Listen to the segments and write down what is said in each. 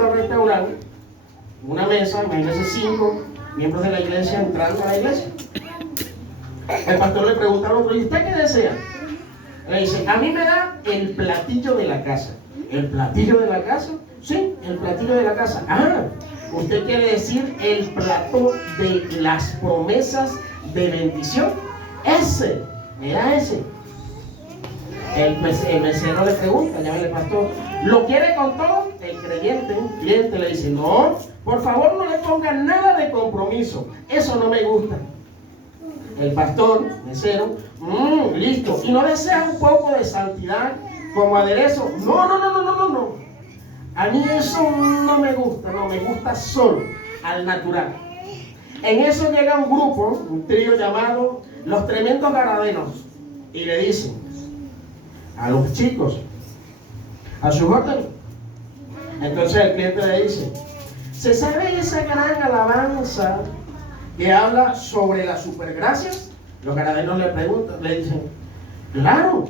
al restaurante, una mesa, imagínense 5 miembros de la iglesia entrando a la iglesia. El pastor le pregunta al otro, ¿y usted qué desea? Le dice, a mí me da el platillo de la casa. ¿El platillo de la casa? Sí, el platillo de la casa. Ah, usted quiere decir el plato de las promesas de bendición. Ese, era ese. El mesero le pregunta, ya ve el pastor, ¿lo quiere con todo? El cliente le dice, no, por favor no le pongan nada de compromiso, eso no me gusta. El pastor, mesero, listo, ¿y no desea un poco de santidad como aderezo? No. A mí eso no me gusta, no, me gusta solo, al natural. En eso llega un grupo, un trío llamado Los Tremendos Garadenos, y le dicen a los chicos, a su hotel. Entonces el cliente le dice, ¿se sabe esa gran alabanza que habla sobre las supergracias? Los garadenos le preguntan, le dicen, claro,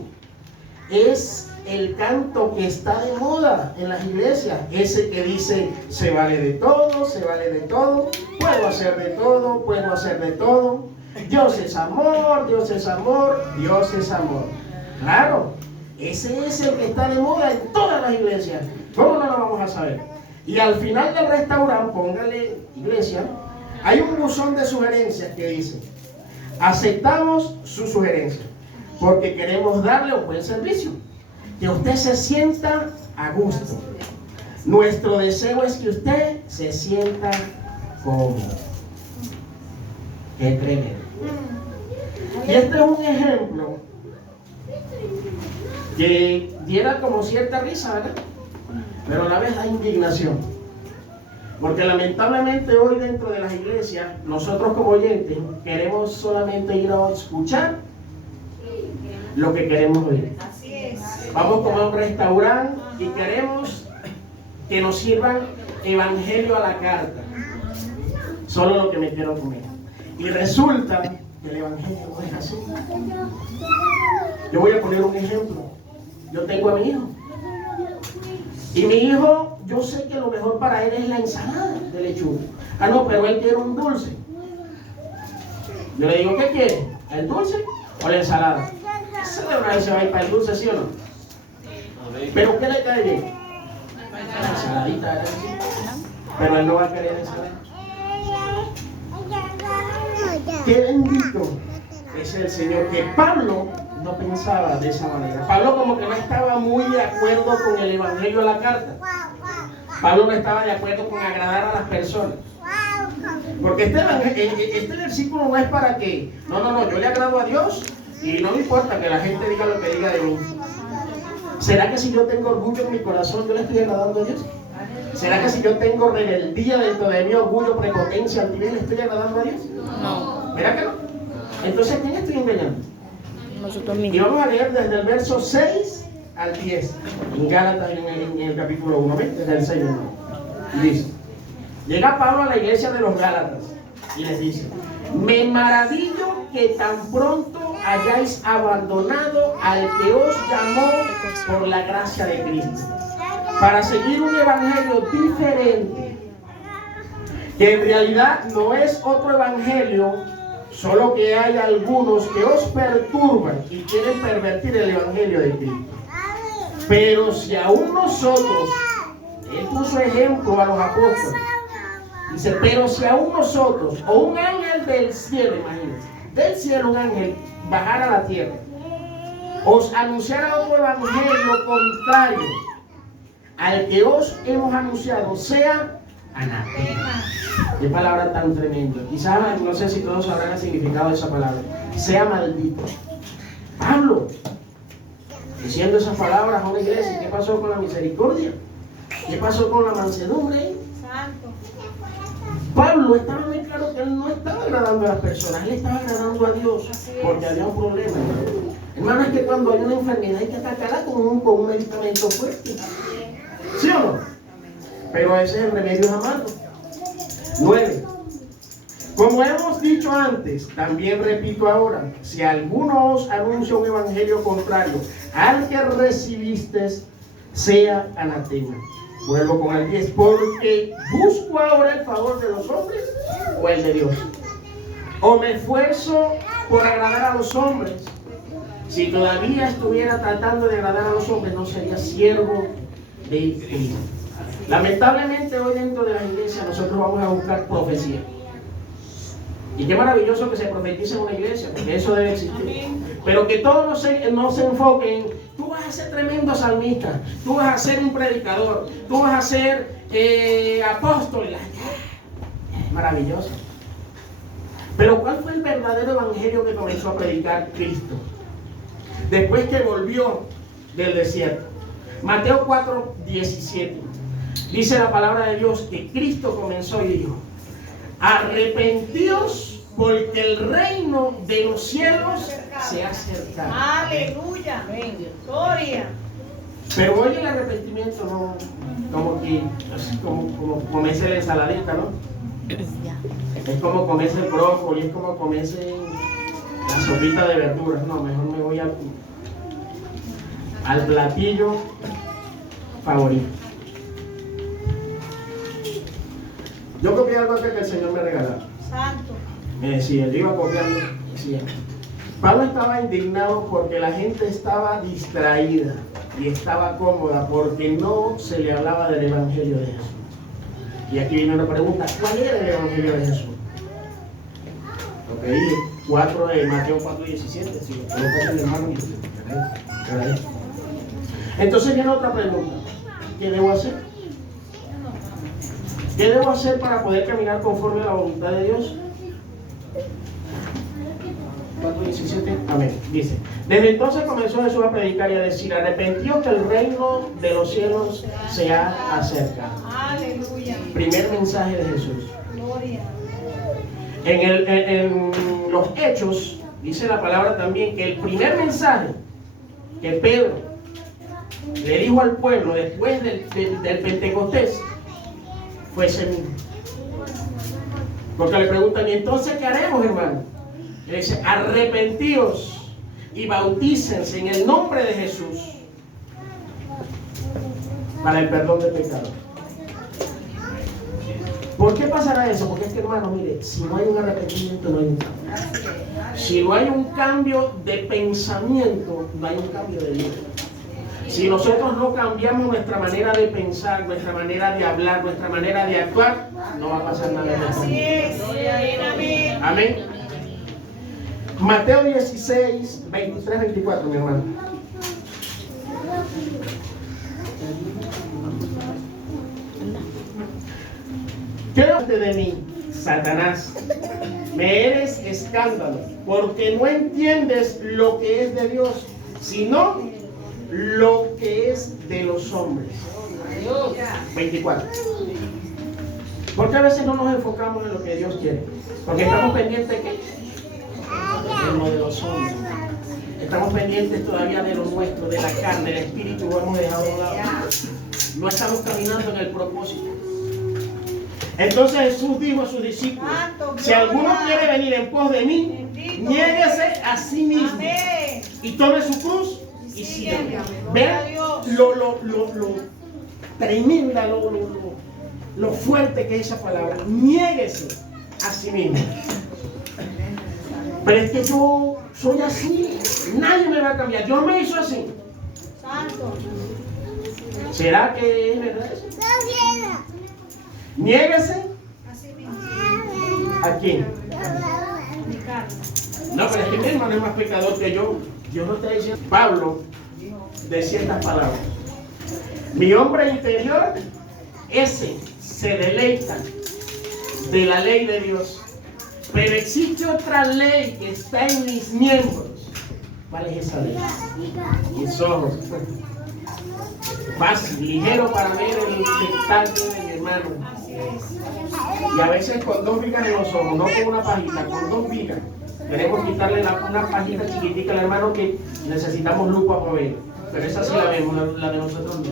es el canto que está de moda en las iglesias, ese que dice, se vale de todo, puedo hacer de todo, Dios es amor, Dios es amor, Dios es amor. Claro, ese es el que está de moda en todas las iglesias. ¿Cómo no lo vamos a saber? Y al final del restaurante, póngale iglesia, hay un buzón de sugerencias que dice, aceptamos su sugerencia porque queremos darle un buen servicio, que usted se sienta a gusto. Nuestro deseo es que usted se sienta cómodo. Qué tremendo. Y este es un ejemplo que diera como cierta risa, ¿verdad? Pero a la vez da indignación. Porque lamentablemente hoy dentro de las iglesias, nosotros como oyentes queremos solamente ir a escuchar lo que queremos oír. Así es. Vamos como a un restaurante y queremos que nos sirvan evangelio a la carta. Solo lo que me quiero comer. Y resulta que el evangelio no es así. Yo voy a poner un ejemplo. Yo tengo a mi hijo. Y mi hijo, yo sé que lo mejor para él es la ensalada de lechuga. Ah, no, pero él quiere un dulce. Yo le digo, ¿qué quiere? ¿El dulce o la ensalada? Ese de una vez se va a ir para el dulce, ¿sí o no? ¿Pero qué le cae bien? La ensaladita, ¿verdad? Pero él no va a querer ensalada. Qué bendito es el Señor, que Pablo no pensaba de esa manera. Pablo como que no estaba muy de acuerdo con el evangelio a la carta. Pablo no estaba de acuerdo con agradar a las personas. Porque este versículo no es para que, no, yo le agrado a Dios y no me importa que la gente diga lo que diga de mí. ¿Será que si yo tengo orgullo en mi corazón, yo le estoy agradando a Dios? ¿Será que si yo tengo rebeldía dentro de mi orgullo, prepotencia, altivez, le estoy agradando a Dios? No. ¿Verdad que no? Entonces, ¿a quién estoy engañando? Nosotros Y mismos. vamos a leer desde el verso 6 al 10, en Gálatas, en el capítulo 1, desde el 6 al 1. Y dice, llega Pablo a la iglesia de los Gálatas y les dice, me maravillo que tan pronto hayáis abandonado al que os llamó por la gracia de Cristo, para seguir un evangelio diferente, que en realidad no es otro evangelio, solo que hay algunos que os perturban y quieren pervertir el evangelio de Cristo. Pero si aún nosotros, él puso ejemplo a los apóstoles, dice, pero si aún nosotros, o un ángel del cielo, imagínense, del cielo un ángel bajara a la tierra, os anunciara otro evangelio contrario al que os hemos anunciado, sea anatema. Qué palabra tan tremenda. Quizás, no sé si todos sabrán el significado de esa palabra. Sea maldito. Pablo, diciendo esas palabras a una iglesia, ¿qué pasó con la misericordia? ¿Qué pasó con la mansedumbre? Pablo estaba muy claro que él no estaba agradando a las personas, él estaba agradando a Dios, porque había un problema. Hermano, es que cuando hay una enfermedad hay que atacarla con un medicamento fuerte. ¿Sí o no? Pero ese es el remedio amargo. 9. Como hemos dicho antes, también repito ahora, si alguno os anuncia un evangelio contrario al que recibisteis, sea anatema. Vuelvo con el 10. Porque busco ahora el favor de los hombres o el de Dios. O me esfuerzo por agradar a los hombres. Si todavía estuviera tratando de agradar a los hombres, no sería siervo de Cristo. Lamentablemente hoy dentro de las iglesias nosotros vamos a buscar profecía. Y qué maravilloso que se profetice en una iglesia, porque eso debe existir. Pero que todos no se enfoquen, tú vas a ser tremendo salmista, tú vas a ser un predicador, tú vas a ser apóstol. Maravilloso. Pero ¿cuál fue el verdadero evangelio que comenzó a predicar Cristo después que volvió del desierto? Mateo 4:17. Dice la palabra de Dios que Cristo comenzó y dijo: arrepentíos porque el reino de los cielos se ha acercado. Aleluya. Gloria. Pero hoy el arrepentimiento no, como que así como comerse la ensaladita, ¿no? Es como comerse el brócoli, es como comerse la sopita de verduras. No, mejor me voy al platillo favorito. Yo copié algo que el Señor me regalaba. Santo. Me decía, yo iba copiando, decía, Pablo estaba indignado porque la gente estaba distraída y estaba cómoda porque no se le hablaba del Evangelio de Jesús. Y aquí viene una pregunta: ¿cuál era el Evangelio de Jesús? Lo que dije, Mateo 4:17, si lo preguntas al hermano, entonces viene otra pregunta: ¿qué debo hacer? ¿Qué debo hacer para poder caminar conforme a la voluntad de Dios? 4:17, amén. Dice: desde entonces comenzó Jesús a predicar y a decir: arrepentíos que el reino de los cielos se ha acercado. Aleluya. Primer mensaje de Jesús. Gloria. En los Hechos dice la palabra también que el primer mensaje que Pedro le dijo al pueblo después del Pentecostés fue ese mismo. Porque le preguntan: ¿y entonces qué haremos, hermano? Él dice: arrepentíos y bautícense en el nombre de Jesús para el perdón de pecados. ¿Por qué pasará eso? Porque es que, hermano, mire, si no hay un arrepentimiento, no hay un cambio. Si no hay un cambio de pensamiento, no hay un cambio de vida. Si nosotros no cambiamos nuestra manera de pensar, nuestra manera de hablar, nuestra manera de actuar, no va a pasar nada. Así es. Amén. Amén. Mateo 16, 23, 24, mi hermano. Quédate de mí, Satanás. Me eres escándalo, porque no entiendes lo que es de Dios, sino lo que es de los hombres. 24. Porque a veces no nos enfocamos en lo que Dios quiere, porque estamos pendientes en lo de los hombres. Estamos pendientes todavía de lo nuestro, de la carne, del espíritu, lo hemos dejado a un lado. No estamos caminando en el propósito. Entonces Jesús dijo a sus discípulos: si alguno quiere venir en pos de mí, niéguese a sí mismo y tome su cruz y sígueme. Vean lo tremenda, lo fuerte que es esa palabra. Niéguese a sí mismo. Pero es que yo soy así, nadie me va a cambiar. Dios me hizo así. Santo. ¿Será que es verdad eso? Niéguese. Así mismo. ¿A quién? Mi carne. No, pero es que mi hermano es más pecador que yo. Dios no está diciendo. Pablo decía estas palabras: mi hombre interior, ese se deleita de la ley de Dios. Pero existe otra ley que está en mis miembros. ¿Cuál es esa ley? Mis ojos. Fácil, ligero para ver el dictante de mi hermano. Y a veces con 2 vigas en los ojos, no con una pajita, con 2 vigas. Queremos quitarle una pajita chiquitica al hermano que necesitamos lupa para ver. Pero esa sí la vemos, la de nosotros no.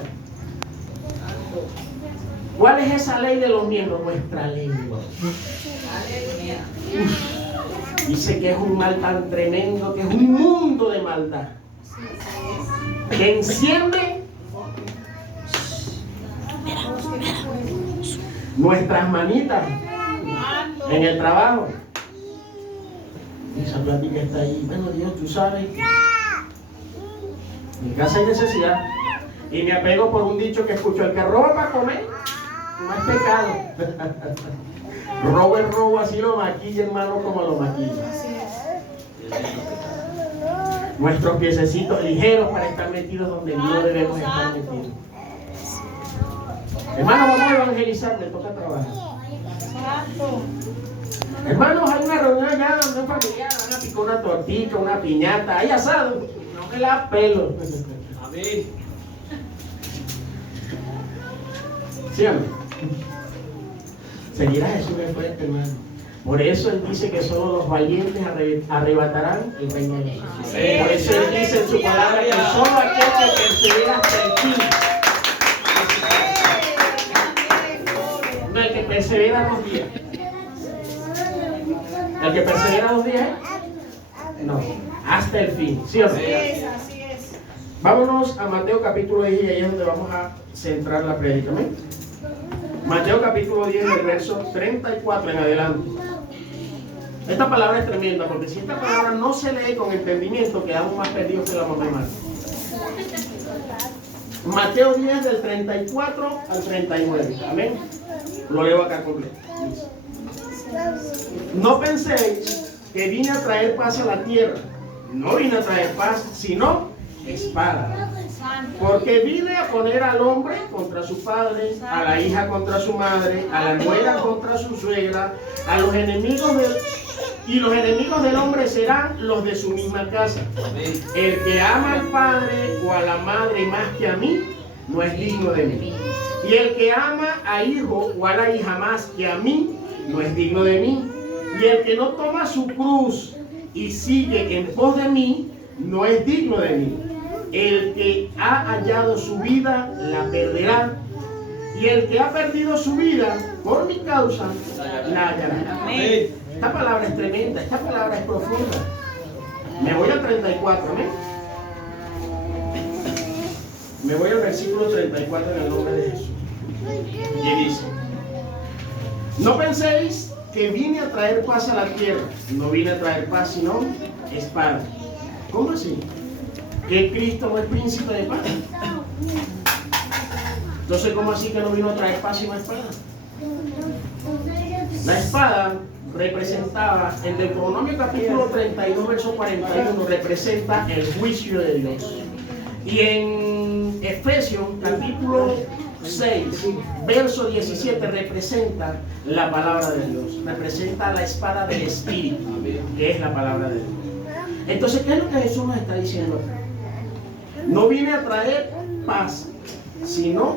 ¿Cuál es esa ley de los miembros? Nuestra lengua. Dice que es un mal tan tremendo, que es un mundo de maldad, que enciende Nuestras manitas Santo. en el trabajo. Esa plática está ahí. Bueno, Dios, tú sabes. En mi casa hay necesidad. Y me apego por un dicho que escucho: el que roba para comer, no es pecado. Robo es robo, así lo maquilla, hermano, como lo maquilla. Así es. Nuestros piececitos ligeros para estar metidos donde no debemos estar metidos. Hermanos, vamos a evangelizar, me toca trabajar. Santo. Hermanos, hay una reunión allá donde un familiar van a picar una tortita, una piñata, hay asado, no me la pelo. Amén. ¿Sí o no? Seguirá Jesús de fuerte, hermano. Por eso Él dice que solo los valientes arrebatarán el reino de Dios. Por eso Él dice en su palabra que solo aquel que persevera hasta el fin. No, el que persevera 2 días. ¿El que persevera 2 días? No, hasta el fin. ¿Sí o no? Así es. Vámonos a Mateo capítulo 10 y ahí es donde vamos a centrar la prédica. ¿Amén? Mateo capítulo 10, del verso 34 en adelante. Esta palabra es tremenda, porque si esta palabra no se lee con entendimiento, quedamos más perdidos que la mamá de Marta. Mateo 10, del 34 al 39. Amén. Lo leo acá completo. Dice: no penséis que vine a traer paz a la tierra. No vine a traer paz, sino espada. Porque vine a poner al hombre contra su padre, a la hija contra su madre, a la nuera contra su suegra, a los enemigos y los enemigos del hombre serán los de su misma casa. El que ama al padre o a la madre más que a mí, no es digno de mí. Y el que ama a hijo o a la hija más que a mí, no es digno de mí. Y el que no toma su cruz y sigue en pos de mí, no es digno de mí. El que ha hallado su vida, la perderá. Y el que ha perdido su vida, por mi causa, la hallará. Amén. Esta palabra es tremenda, esta palabra es profunda. Me voy al 34, amén. Me voy al versículo 34 en el nombre de Jesús. Y dice: no penséis que vine a traer paz a la tierra. No vine a traer paz, sino espada. ¿Cómo así? ¿Que Cristo no es príncipe de paz? Entonces, ¿cómo así que no vino a traer paz sino espada? La espada representaba, en Deuteronomio capítulo 32, verso 41, representa el juicio de Dios. Y en Efesios capítulo 6, verso 17, representa la palabra de Dios. Representa la espada del Espíritu, que es la palabra de Dios. Entonces, ¿qué es lo que Jesús nos está diciendo acá? No vine a traer paz, sino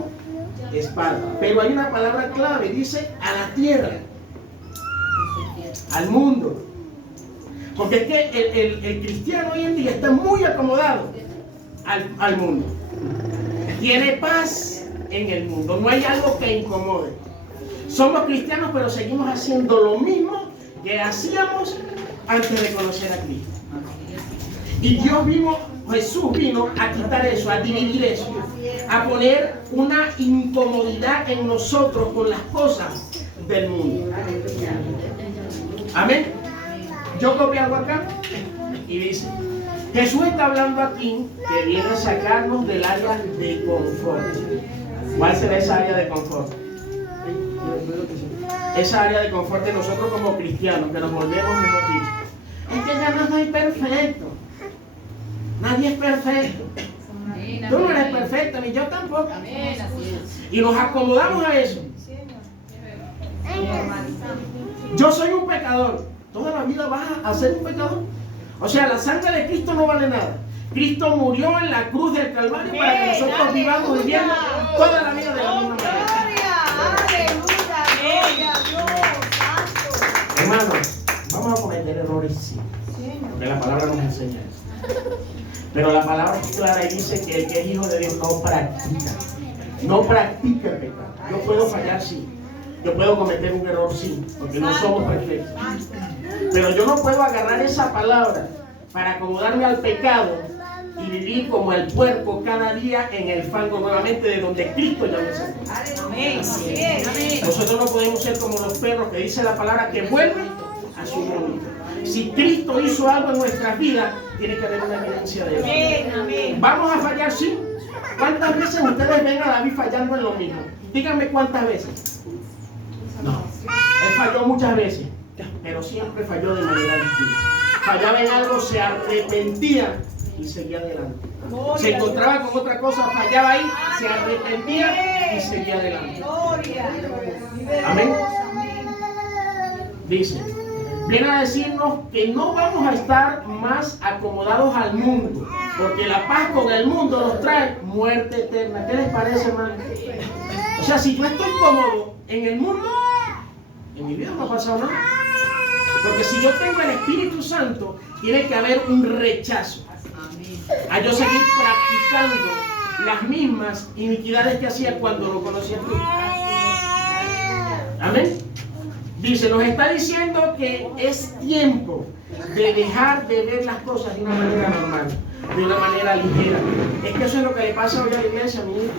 espada. Pero hay una palabra clave, dice a la tierra, al mundo. Porque es que el cristiano hoy en día está muy acomodado al mundo. Tiene paz en el mundo, no hay algo que incomode. Somos cristianos, pero seguimos haciendo lo mismo que hacíamos antes de conocer a Cristo. Y Jesús vino a quitar eso, a dividir eso, a poner una incomodidad en nosotros con las cosas del mundo. Amén. Yo copio algo acá y dice: Jesús está hablando aquí que viene a sacarnos del área de confort. ¿Cuál será esa área de confort? Esa área de confort de nosotros como cristianos, que nos volvemos, mejor dicho, es que ya no soy perfecto. Nadie es perfecto. Tú no eres perfecto, ni yo tampoco. Y nos acomodamos a eso. Yo soy un pecador. ¿Toda la vida vas a ser un pecador? O sea, la sangre de Cristo no vale nada. Cristo murió en la cruz del Calvario para que nosotros vivamos viviendo toda la vida de la misma manera. Gloria a Dios, santo. Hermanos, vamos a cometer errores, sí. Porque la palabra nos enseña eso. Pero la palabra es clara y dice que el que es hijo de Dios no practica el pecado. Yo puedo fallar, sí. Yo puedo cometer un error, sí, porque no somos perfectos. Pero yo no puedo agarrar esa palabra para acomodarme al pecado y vivir como el puerco cada día en el fango nuevamente de donde Cristo ya me sacó. Amén. Así es. Nosotros no podemos ser como los perros que dice la palabra que vuelven a su vómito. Si Cristo hizo algo en nuestras vidas, tiene que haber una evidencia de eso. Amén. Amén. ¿Vamos a fallar? Sí. ¿Cuántas veces ustedes ven a David fallando en lo mismo? Díganme cuántas veces. No. Él falló muchas veces, pero siempre falló de manera distinta. Fallaba en algo, se arrepentía y seguía adelante. Se encontraba con otra cosa, fallaba ahí, se arrepentía y seguía adelante. Gloria. Amén. Amén. Dice, viene a decirnos que no vamos a estar más acomodados al mundo, porque la paz con el mundo nos trae muerte eterna. ¿Qué les parece, hermano? O sea, si yo estoy cómodo en el mundo, en mi vida no ha pasado nada. Porque si yo tengo el Espíritu Santo, tiene que haber un rechazo a yo seguir practicando las mismas iniquidades que hacía cuando lo conocía a Cristo. Amén. Dice, nos está diciendo que es tiempo de dejar de ver las cosas de una manera normal, de una manera ligera. Es que eso es lo que le pasa hoy a la iglesia, mi hijo.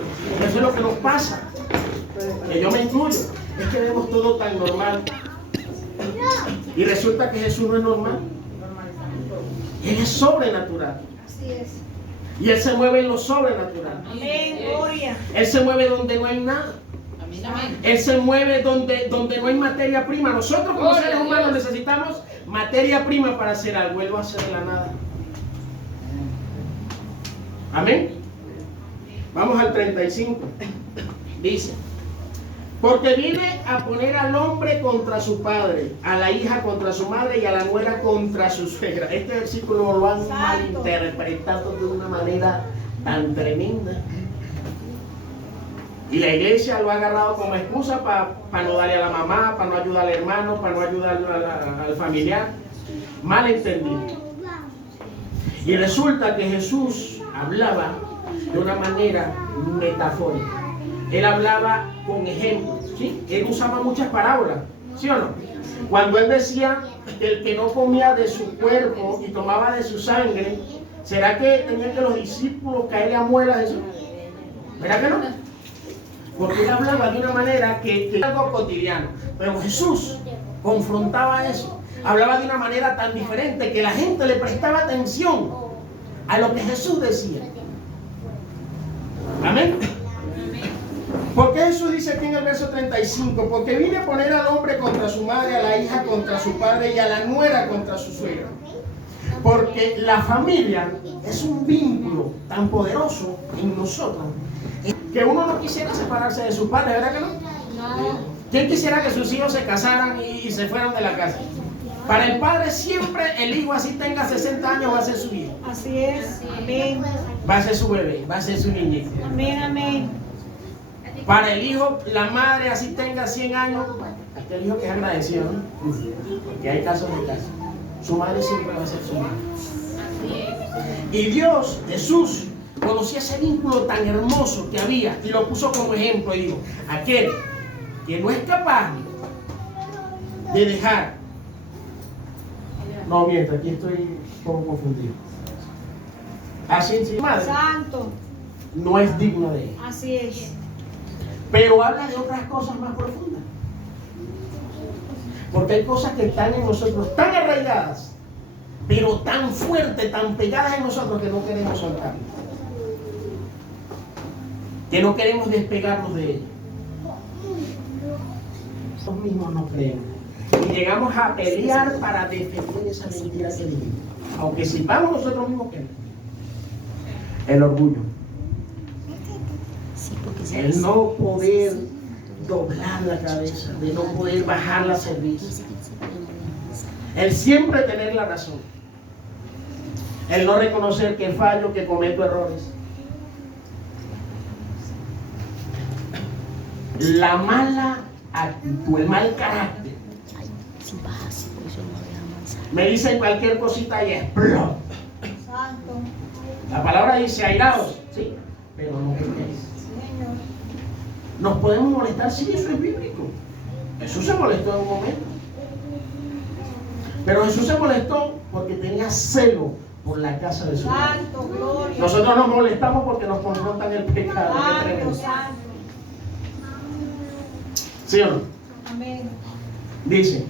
Eso es lo que nos pasa. Que yo me incluyo. Es que vemos todo tan normal. Y resulta que Jesús no es normal. Él es sobrenatural. Así es. Y Él se mueve en lo sobrenatural. Amén. Gloria. Él se mueve donde no hay nada. Él se mueve donde no hay materia prima. Nosotros como seres humanos necesitamos materia prima para hacer algo. Él va a hacer de la nada. Amén. Vamos al 35. Dice, porque viene a poner al hombre contra su padre, a la hija contra su madre y a la nuera contra su suegra. Este versículo lo han malinterpretado de una manera tan tremenda. Y la iglesia lo ha agarrado como excusa para no darle a la mamá, para no ayudar al hermano, para no ayudar al familiar. Mal entendido. Y resulta que Jesús hablaba de una manera metafórica. Él hablaba con ejemplos, ¿sí? Él usaba muchas parábolas, ¿sí o no? Cuando él decía que el que no comía de su cuerpo y tomaba de su sangre, ¿será que tenían que los discípulos caerle a muelas de eso? ¿Verdad que no? Porque él hablaba de una manera que era algo cotidiano. Pero Jesús confrontaba eso. Hablaba de una manera tan diferente que la gente le prestaba atención a lo que Jesús decía. Amén. ¿Por qué Jesús dice aquí en el verso 35? Porque vine a poner al hombre contra su madre, a la hija contra su padre y a la nuera contra su suegra. Porque la familia es un vínculo tan poderoso en nosotros que uno no quisiera separarse de sus padres, ¿verdad que no? No. ¿Quién quisiera que sus hijos se casaran y se fueran de la casa? Para el padre siempre el hijo así tenga 60 años va a ser su hijo. Así es. Amén. Va a ser su bebé, va a ser su niñito. Amén. Amén. Para el hijo, la madre así tenga 100 años, hasta el hijo que es agradecido, ¿no? Porque hay casos de casos. Su madre siempre va a ser su madre. Y Dios, Jesús, conocía ese vínculo tan hermoso que había y lo puso como ejemplo y dijo, aquel que no es capaz de dejar. No, mientras, aquí estoy un poco confundido. Así su madre Santo. no es digno de ella. Así es. Pero habla de otras cosas más profundas. Porque hay cosas que están en nosotros tan arraigadas, pero tan fuertes, tan pegadas en nosotros que no queremos soltar. Que no queremos despegarnos de ellas. Nosotros mismos no creemos. Y llegamos a pelear para defender esa mentira que vivimos. Aunque sepamos nosotros mismos que no. El orgullo. El no poder doblar la cabeza, de no poder bajar la cerviz. El siempre tener la razón. El no reconocer que fallo, que cometo errores. La mala actitud, el mal carácter. Me dicen cualquier cosita y exploto. Santo. La palabra dice airados, sí, pero no pequéis. Nos podemos molestar, sí, eso es bíblico. Jesús se molestó en un momento. Pero Jesús se molestó porque tenía celo por la casa de su padre. Santo, gloria. Nosotros nos molestamos porque nos confrontan el pecado. Qué Santo, tremendo. santo. ¿Sí o no? Amén. Dice,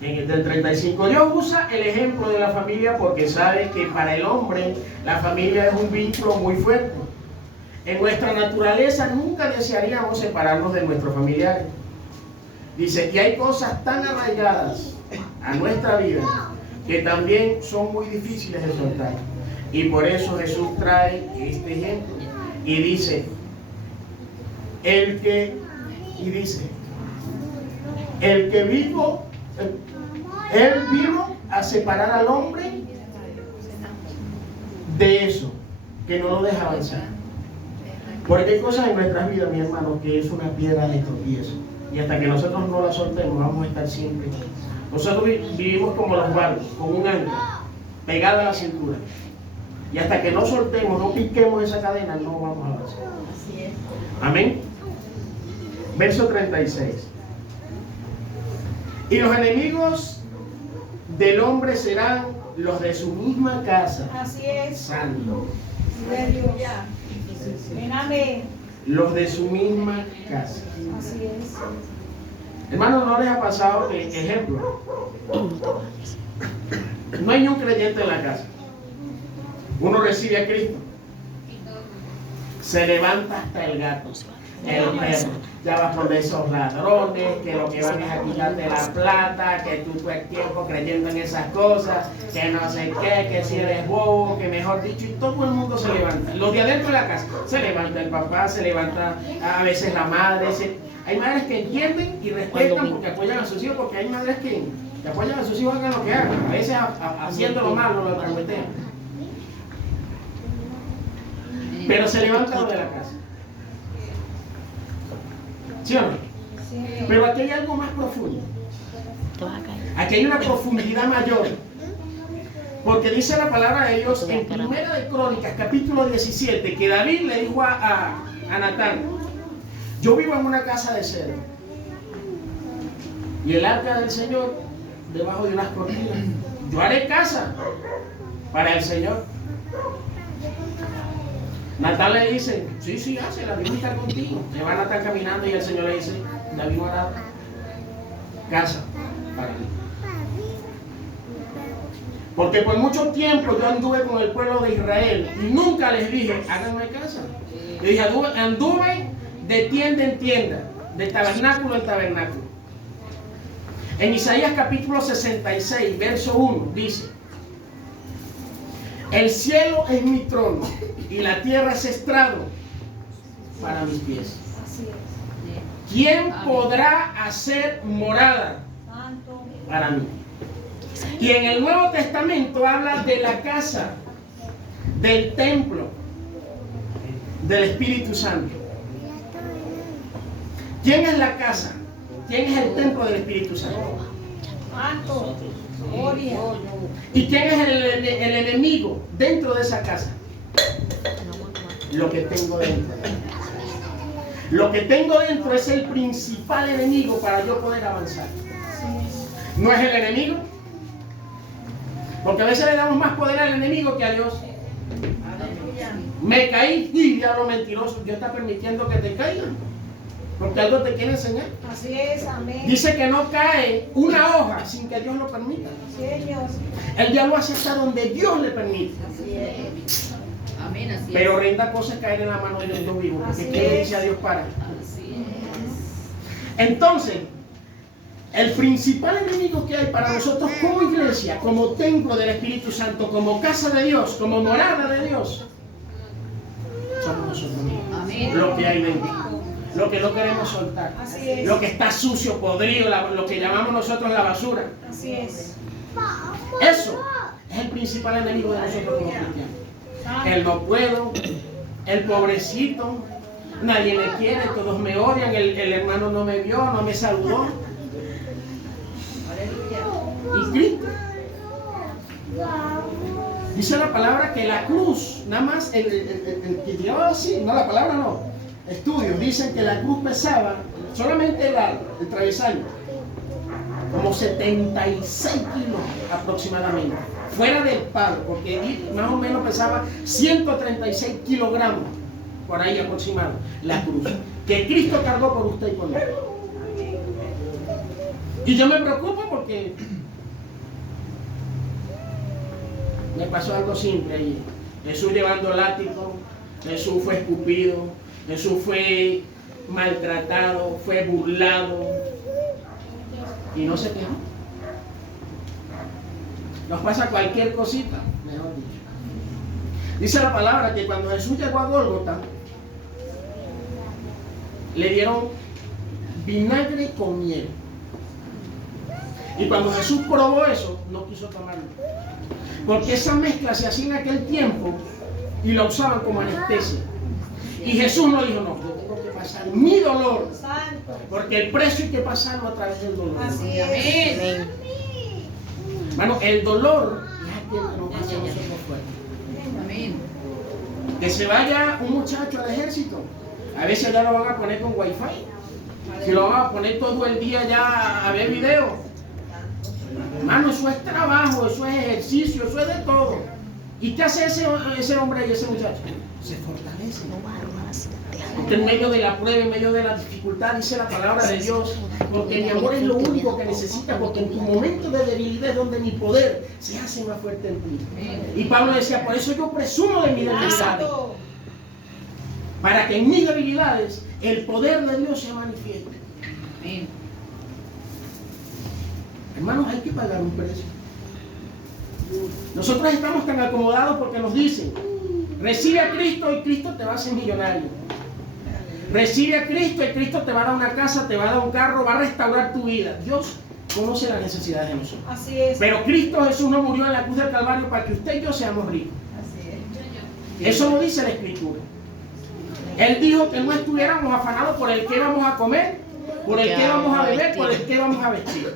en el del 35, Dios usa el ejemplo de la familia porque sabe que para el hombre la familia es un vínculo muy fuerte. En nuestra naturaleza nunca desearíamos separarnos de nuestros familiares. Dice que hay cosas tan arraigadas a nuestra vida que también son muy difíciles de soltar. Y por eso Jesús trae este ejemplo. Y dice, el que vino a separar al hombre de eso, que no lo deja avanzar. Porque hay cosas en nuestras vidas, mi hermano, que es una piedra de tropiezo. Y hasta que nosotros no la soltemos, vamos a estar siempre. Nosotros vivimos como los barcos, con un ancla pegada a la cintura. Y hasta que no soltemos, no piquemos esa cadena, no vamos a avanzar. Amén. Verso 36. Y los enemigos del hombre serán los de su misma casa. Así es. Santo. Aleluya. Amén. Los de su misma casa. Así es. Hermano, ¿no les ha pasado que, ejemplo, no hay ni un creyente en la casa? Uno recibe a Cristo, se levanta hasta el gato, el perro, ya vas por esos ladrones, que lo que van es a quitarte la plata, que tú el tiempo creyendo en esas cosas, que no sé qué, que si eres bobo, que mejor dicho, y todo el mundo se levanta. Los de adentro de la casa, se levanta el papá, se levanta a veces la madre, hay madres que entienden y respetan porque apoyan a sus hijos, porque hay madres que apoyan a sus hijos, hagan lo que hagan, a veces haciendo lo malo, lo alcahuetean. Pero se levanta lo de la casa. ¿Sí o no? Sí. Pero aquí hay algo más profundo. Aquí hay una profundidad mayor. Porque dice la palabra de Dios en Primera de Crónicas, capítulo 17, que David le dijo a Natán: yo vivo en una casa de cedro. Y el arca del Señor debajo de unas cortinas. Yo haré casa para el Señor. Natán le dice: sí, hazla, Dios está contigo. Le van a estar caminando y el Señor le dice: David no hará casa para mí. Porque por mucho tiempo yo anduve con el pueblo de Israel y nunca les dije: háganme casa. Le dije: anduve de tienda en tienda, de tabernáculo en tabernáculo. En Isaías capítulo 66, verso 1, dice: el cielo es mi trono y la tierra es estrado para mis pies. Así es. ¿Quién podrá hacer morada Santo. para mí? Y en el Nuevo Testamento habla de la casa, del templo, del Espíritu Santo. ¿Quién es la casa? ¿Quién es el templo del Espíritu Santo? Santo. Gloria. ¿Y quién es el enemigo dentro de esa casa? Lo que tengo dentro. Lo que tengo dentro es el principal enemigo para yo poder avanzar. ¿No es el enemigo? Porque a veces le damos más poder al enemigo que a Dios. Me caí, y diablo mentiroso, Dios está permitiendo que te caigas, porque algo te quiere enseñar. Así es. Amén. Dice que no cae una hoja sin que Dios lo permita. Señor. El diablo hace hasta donde Dios le permite. Así es. Amén, así es. Pero horrenda cosa es caer en la mano de Dios vivo, porque Así ¿qué le es. dice a Dios para? Así Entonces, el principal enemigo que hay para nosotros como iglesia, como templo del Espíritu Santo, como casa de Dios, como morada de Dios, somos nosotros mismos. Amén. Lo que hay dentro, lo que no queremos soltar, Así es. lo que está sucio, podrido, lo que llamamos nosotros la basura. Así es. Eso es el principal enemigo de nosotros como cristianos. El no puedo, el pobrecito, nadie me quiere, todos me odian, el hermano no me vio, no me saludó. Y Cristo. Dice la palabra que la cruz, nada más el que llevaba así, no, la palabra no. Estudios dicen que la cruz pesaba, solamente el travesaño, como 76 kilos aproximadamente. fuera del palo, porque más o menos pesaba 136 kilogramos, por ahí aproximado, la cruz, que Cristo cargó por usted y por mí. Y yo me preocupo porque me pasó algo simple ahí. Jesús llevando látigo, Jesús fue escupido, Jesús fue maltratado, fue burlado y no se quejó. Nos pasa cualquier cosita, mejor dicho. Dice la palabra que cuando Jesús llegó a Gólgota, le dieron vinagre con miel. Y cuando Jesús probó eso, no quiso tomarlo. Porque esa mezcla se hacía en aquel tiempo y la usaban como anestesia. Y Jesús no dijo, no, yo tengo que pasar mi dolor, porque el precio hay que pasarlo a través del dolor. Así es. Amén. Hermano, el dolor es aquel que nos hace a nosotros fuertes. Amén. Que se vaya un muchacho al ejército, a veces ya lo van a poner con wifi, si lo van a poner todo el día ya a ver videos. Hermano, eso es trabajo, eso es ejercicio, eso es de todo. ¿Y qué hace ese hombre y ese muchacho? Se fortalece. Porque en medio de la prueba, en medio de la dificultad, dice la palabra de Dios, porque mi amor es lo único que necesita, porque en tu momento de debilidad es donde mi poder se hace más fuerte en ti. Y Pablo decía, por eso yo presumo de mis debilidades, para que en mis debilidades el poder de Dios se manifieste. Hermanos, hay que pagar un precio. Nosotros estamos tan acomodados porque nos dicen, recibe a Cristo y Cristo te va a hacer millonario. Recibe a Cristo y Cristo te va a dar una casa, te va a dar un carro, va a restaurar tu vida. Dios conoce las necesidades de nosotros. Así es. Pero Cristo Jesús no murió en la cruz del Calvario para que usted y yo seamos ricos. Así es. Eso lo dice la Escritura. Él dijo que no estuviéramos afanados por el que vamos a comer, por el que vamos a beber, por el que vamos a vestir.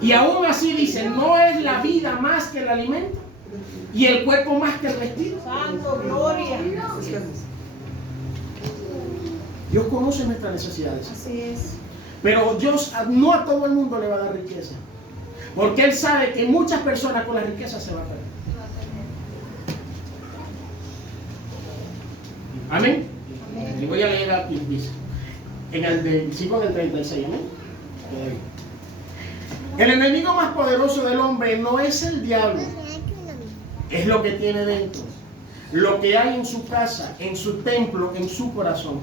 Y aún así dice, no es la vida más que el alimento y el cuerpo más que el vestido. Santo, gloria. Dios conoce nuestras necesidades. Así es. Pero Dios no a todo el mundo le va a dar riqueza. Porque Él sabe que muchas personas con la riqueza se van a perder. Amén. Y voy a leer aquí, dice. Sigo en el 36, amén. El enemigo más poderoso del hombre no es el diablo, es lo que tiene dentro, lo que hay en su casa, en su templo, en su corazón.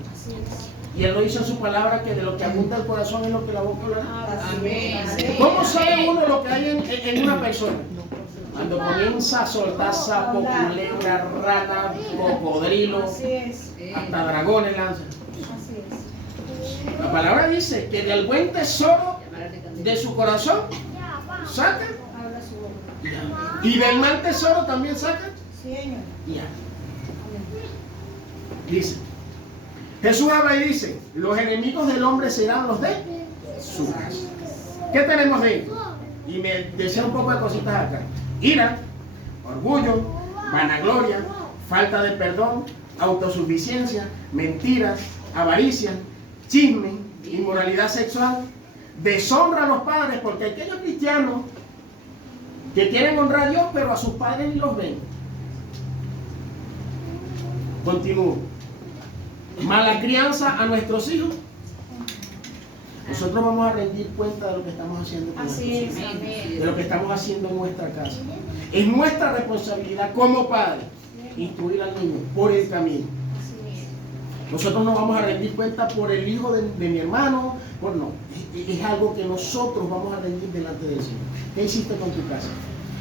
Y Él lo dice en su palabra, que de lo que abunda el corazón es lo que la boca hablará. Amén. ¿Cómo sabe uno lo que hay en una persona? Cuando comienza a soltar sapo, culebra, rana, cocodrilo, Así es. hasta dragones lanzan. Así es. La palabra dice que del buen tesoro de su corazón saca, Habla su boca. y del mal tesoro también saca. Señor. Ya. Dice, Jesús habla y dice, los enemigos del hombre serán los de su casa. ¿Qué tenemos dentro? Y me decía un poco de cositas acá. Ira, orgullo, vanagloria, falta de perdón, autosuficiencia, mentiras, avaricia, chisme, inmoralidad sexual, deshonra a los padres, porque aquellos cristianos que quieren honrar a Dios, pero a sus padres ni los ven. Continúo. Mala crianza a nuestros hijos. Nosotros vamos a rendir cuenta de lo que estamos haciendo con Así nuestros es. hijos, Amén. de lo que estamos haciendo en nuestra casa. Es nuestra responsabilidad como padres instruir al niño por el camino. Así es. Nosotros no vamos a rendir cuenta por el hijo de mi hermano, por no. Es algo que nosotros vamos a rendir delante del Señor. ¿Qué hiciste con tu casa?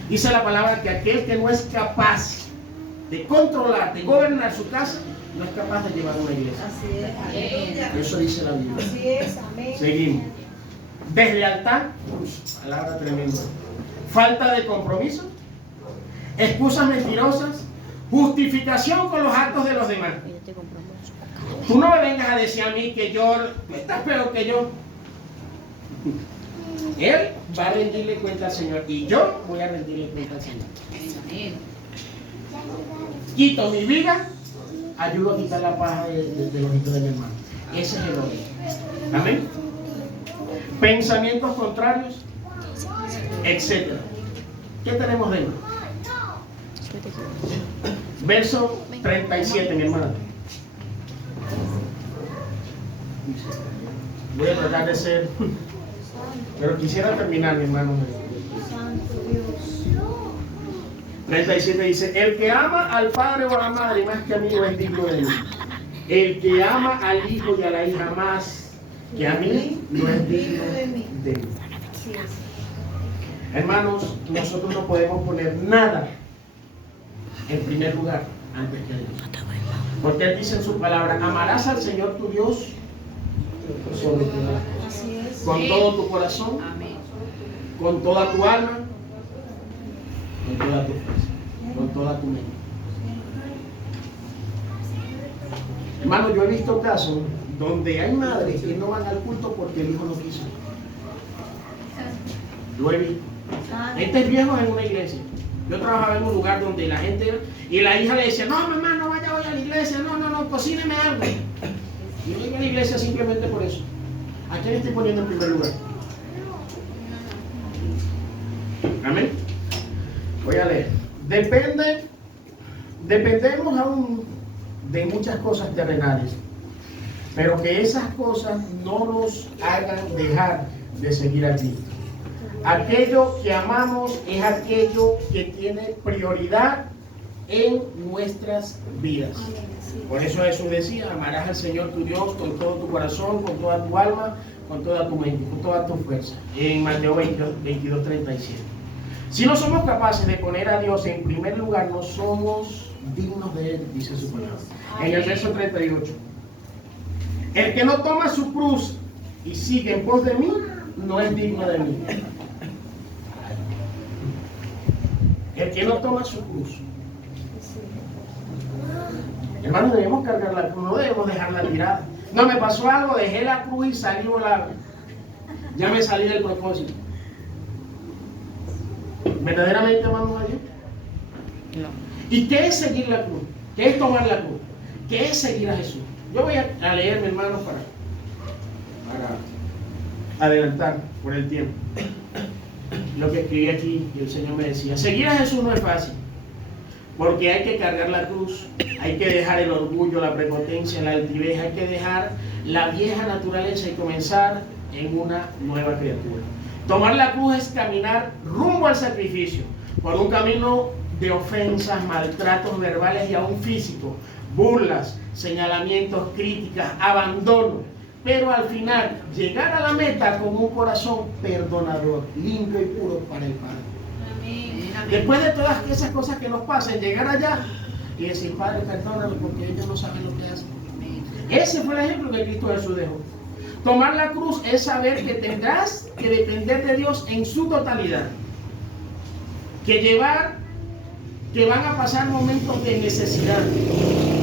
Dice la palabra que aquel que no es capaz de controlar, de gobernar su casa, no es capaz de llevar una iglesia. Así es. Aleluya. Eso dice la Biblia. Así es. Amén. Seguimos. Deslealtad, palabra tremenda. Falta de compromiso, excusas mentirosas, justificación con los actos de los demás. Tú no me vengas a decir a mí que yo, tú estás peor que yo. Él va a rendirle cuenta al Señor y yo voy a rendirle cuenta al Señor. Quito mi viga, ayudo a quitar la paja de los hijos de mi hermano. Ese es el orden. Amén. Pensamientos contrarios, etc. ¿Qué tenemos dentro? Verso 37, mi hermano. Voy a tratar de ser, pero quisiera terminar, mi hermano. Santo Dios. 37 dice: el que ama al padre o a la madre más que a mí no es digno de mí. El que ama al hijo y a la hija más que a mí no es digno de mí. Así es. Hermanos, nosotros no podemos poner nada en primer lugar antes que Dios. Porque Él dice en su palabra: amarás al Señor tu Dios sobre todo, Así es. con todo tu corazón, con toda tu alma, con toda tu fuerza, con toda tu mente. Hermano, yo he visto casos donde hay madres que no van al culto porque el hijo no quiso. Lo he visto. Este es viejo en una iglesia. Yo trabajaba en un lugar donde la gente y la hija le decía: no, mamá, no vaya hoy a la iglesia, no, cocíneme algo. Y no iba a la iglesia simplemente por eso. ¿A quién estoy poniendo en primer lugar? Amén. Voy a leer. Dependemos aún de muchas cosas terrenales, pero que esas cosas no nos hagan dejar de seguir a Cristo. Aquello que amamos es aquello que tiene prioridad en nuestras vidas. Por eso Jesús decía: amarás al Señor tu Dios con todo tu corazón, con toda tu alma, con toda tu mente, con toda tu fuerza. En Mateo 22:37. Si no somos capaces de poner a Dios en primer lugar, no somos dignos de Él, dice su palabra. En el verso 38. El que no toma su cruz y sigue en pos de mí, no es digno de mí. El que no toma su cruz. Hermanos, debemos cargar la cruz, no debemos dejarla tirada. No, me pasó algo, dejé la cruz y salí volando. Ya me salí del propósito. ¿Verdaderamente amamos a Dios? No. ¿Y qué es seguir la cruz? ¿Qué es tomar la cruz? ¿Qué es seguir a Jesús? Yo voy a leer, mi hermano, para adelantar por el tiempo. Lo que escribí aquí, y el Señor me decía: seguir a Jesús no es fácil, porque hay que cargar la cruz, hay que dejar el orgullo, la prepotencia, la altivez, hay que dejar la vieja naturaleza y comenzar en una nueva criatura. Tomar la cruz es caminar rumbo al sacrificio, por un camino de ofensas, maltratos verbales y aún físicos, burlas, señalamientos, críticas, abandono, pero al final llegar a la meta con un corazón perdonador, limpio y puro para el Padre. Después de todas esas cosas que nos pasan, llegar allá y decir: Padre, perdónalo, porque ellos no saben lo que hacen. Ese fue el ejemplo que Cristo Jesús dejó. Tomar la cruz es saber que tendrás que depender de Dios en su totalidad. Que van a pasar momentos de necesidad,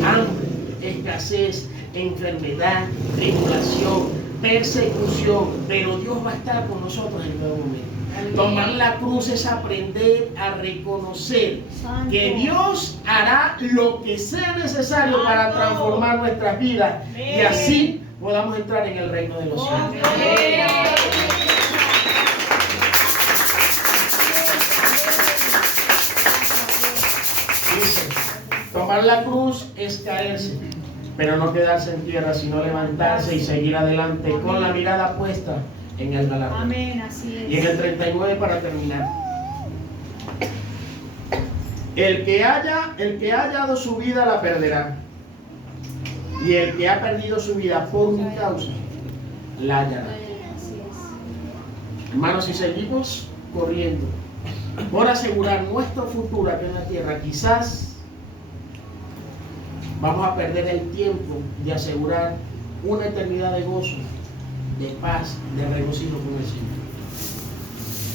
hambre, escasez, enfermedad, tribulación, persecución, pero Dios va a estar con nosotros en todo momento. Tomar la cruz es aprender a reconocer que Dios hará lo que sea necesario para transformar nuestras vidas y así podamos entrar en el reino de los cielos. Dice: tomar la cruz es caerse, pero no quedarse en tierra, sino levantarse y seguir adelante con la mirada puesta en el galardón. Amén, así es. Y en el 39, para terminar: el que haya dado su vida la perderá, y el que ha perdido su vida por mi causa la hallará. Así es. Hermanos, si seguimos corriendo por asegurar nuestro futuro aquí en la tierra, quizás vamos a perder el tiempo de asegurar una eternidad de gozo, de paz, de regocijo con el Señor.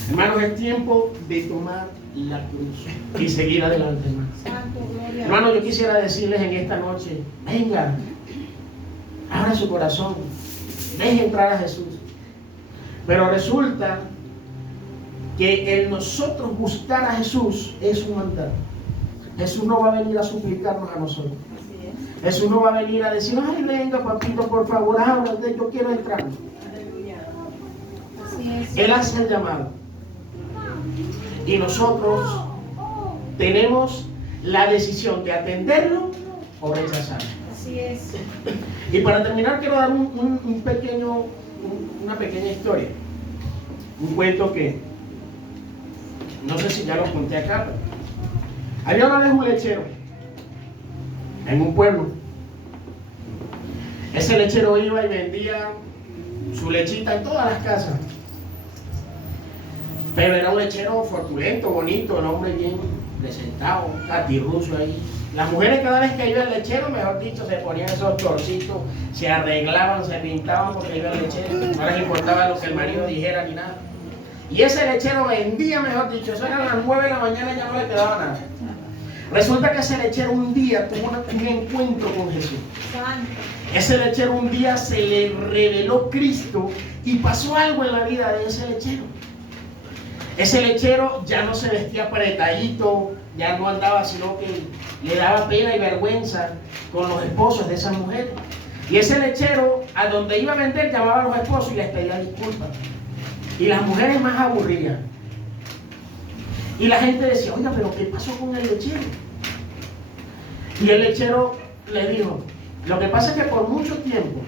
Hermanos, es tiempo de tomar la cruz y seguir adelante, hermanos. Santo, gloria. Hermano, yo quisiera decirles en esta noche: venga, abra su corazón, deje entrar a Jesús. Pero resulta que el nosotros buscar a Jesús es un mandato. Jesús no va a venir a suplicarnos a nosotros. Jesús no va a venir a decir: ay, venga, papito, por favor, ábrate, yo quiero entrar. Así es. Él hace el llamado. Y nosotros tenemos la decisión de atenderlo o rechazarlo. Así es. Y para terminar quiero dar una pequeña historia. Un cuento que no sé si ya lo conté acá. Había una vez un lechero en un pueblo. Ese lechero iba y vendía su lechita en todas las casas. Pero era un lechero fortulento, bonito, el hombre bien presentado, un catirruso ahí. Las mujeres cada vez que iba el lechero, mejor dicho, se ponían esos chorcitos, se arreglaban, se pintaban porque iba el lechero. No les importaba lo que el marido dijera ni nada. Y ese lechero vendía, mejor dicho, eso eran las 9 de la mañana y ya no le quedaba nada. Resulta que ese lechero un día tuvo un encuentro con Jesús. Ese lechero un día se le reveló Cristo y pasó algo en la vida de ese lechero. Ese lechero ya no se vestía apretadito, ya no andaba, sino que le daba pena y vergüenza con los esposos de esas mujeres. Y ese lechero, a donde iba a vender, llamaba a los esposos y les pedía disculpas. Y las mujeres más aburrían. Y la gente decía, oiga, pero ¿qué pasó con el lechero? Y el lechero le dijo, lo que pasa es que por mucho tiempo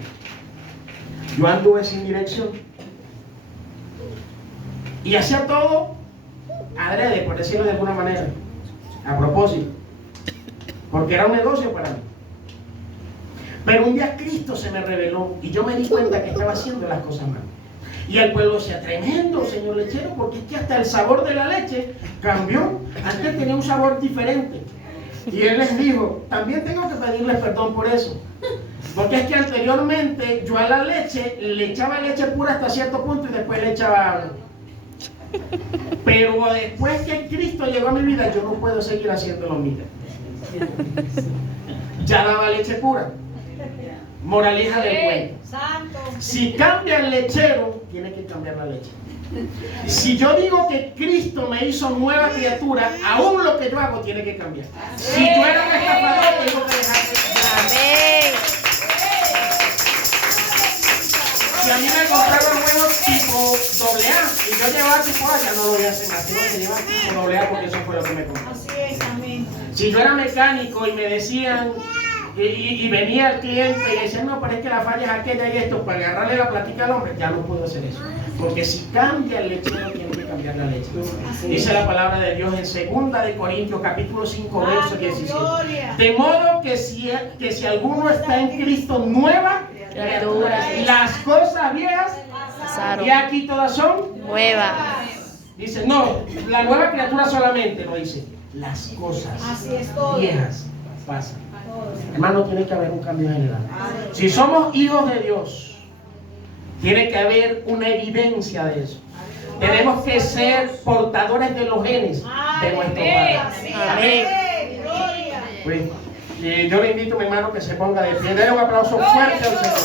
yo anduve sin dirección. Y hacía todo adrede, por decirlo de alguna manera, a propósito, porque era un negocio para mí. Pero un día Cristo se me reveló y yo me di cuenta que estaba haciendo las cosas mal. Y el pueblo decía, tremendo, señor lechero, porque es que hasta el sabor de la leche cambió. Antes tenía un sabor diferente. Y él les dijo, también tengo que pedirles perdón por eso. Porque es que anteriormente yo a la leche le echaba leche pura hasta cierto punto y después le echaba agua. Pero después que Cristo llegó a mi vida, yo no puedo seguir haciendo lo mismo. Ya daba leche pura. Moraleja del cuento. Si cambia el lechero, tiene que cambiar la leche. Si yo digo que Cristo me hizo nueva criatura, aún lo que yo hago tiene que cambiar. Si yo era un estafador, tengo que dejar de cambiar. Amén. Si a mí me compraron buenos tipo AA y yo llevaba tipo A, ya no lo voy a hacer más. Tengo que llevar tipo AA porque eso fue lo que me compró. Así es, amén. Si yo era mecánico y me decían, y venía el cliente y decía, no, pero es que la falla es aquella y esto, para agarrarle la platica al hombre, ya no puedo hacer eso. Porque si cambia el lechero, tiene que cambiar la leche. Dice la palabra de Dios en 2 de Corintios, capítulo 5, verso 17. De modo que si alguno está en Cristo, nueva criatura. Las cosas viejas, y aquí todas son Nueva. Dice, no, la nueva criatura solamente, no dice, las cosas Así es todo. viejas pasan. Hermano, tiene que haber un cambio general. Si somos hijos de Dios, tiene que haber una evidencia de eso. Tenemos que ser portadores de los genes de nuestro Padre. Amén. Pues, yo le invito a mi hermano que se ponga de pie. Denle un aplauso fuerte al Señor.